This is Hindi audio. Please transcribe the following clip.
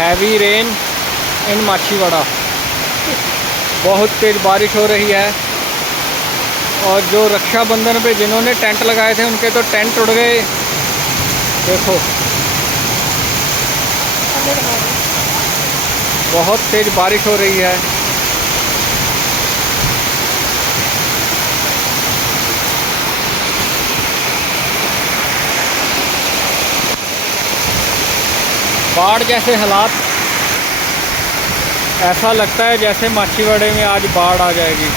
हैवी रेन इन माछीवाड़ा। बहुत तेज़ बारिश हो रही है और जो रक्षाबंधन पे जिन्होंने टेंट लगाए थे उनके तो टेंट उड़ गए। देखो बहुत तेज़ बारिश हो रही है। बाढ़ जैसे हालात, ऐसा लगता है जैसे माछीवाड़े में आज बाढ़ आ जाएगी।